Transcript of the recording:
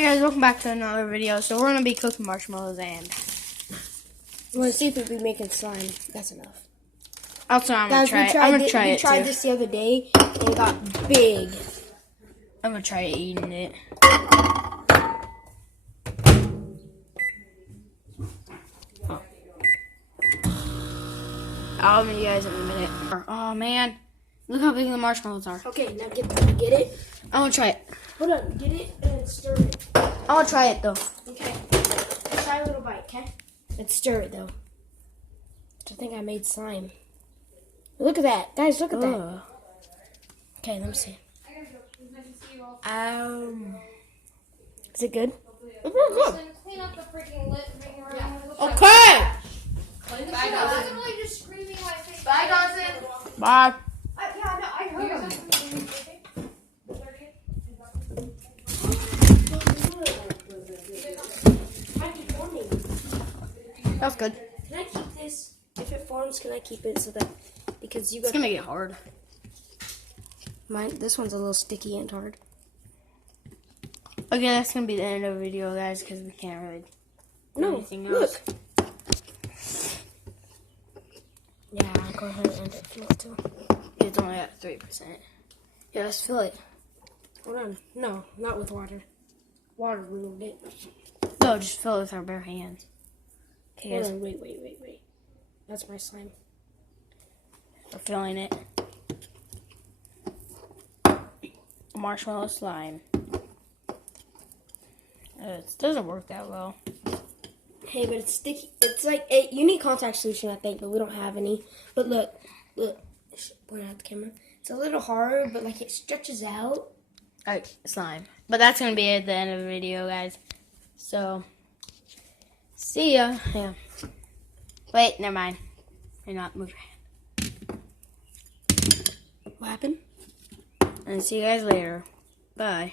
Hi guys, welcome back to another video. So we're gonna be cooking marshmallows and let's see if we can make it slime. That's enough. also I'm gonna try it. I'm gonna try it. We tried this the other day and it got big. I'm gonna try eating it. I'll meet you guys in a minute. Oh man, look how big the marshmallows are. Okay, now get it. I'm gonna try it. Hold on, get it and stir it. I'm gonna try it though. Okay, try a little bite, okay? Let's stir it though. I think I made slime. Look at that, guys! Look at that. Okay, let me see. Is it good? It's really good. Clean up the freaking lid. Okay. Bye, Dawson. Just screaming in my face. Bye, Dawson. Bye. Yeah, no, I heard him. That's good. Can I keep this? If it forms, can I keep it so that because you got It's gonna get hard. mine? This one's a little sticky and hard. Okay, that's gonna be the end of the video, guys, because we can't really do anything else. Look. Yeah, go ahead and end it if you want to. It's only at 3%. Yeah, let's fill it. Hold on. No, not with water. Water ruined it. No, just fill it with our bare hands. Okay, Hold guys, on, wait. That's my slime. we're filling it. Marshmallow slime. It doesn't work that well. Hey, but it's sticky. It's like you need contact solution, I think, but we don't have any. But look. Point out the camera. It's a little hard, but like it stretches out. Alright, slime. But that's gonna be at the end of the video, guys. So, see ya. Yeah. Wait, never mind. You're not move your hand. What happened? And see you guys later. Bye.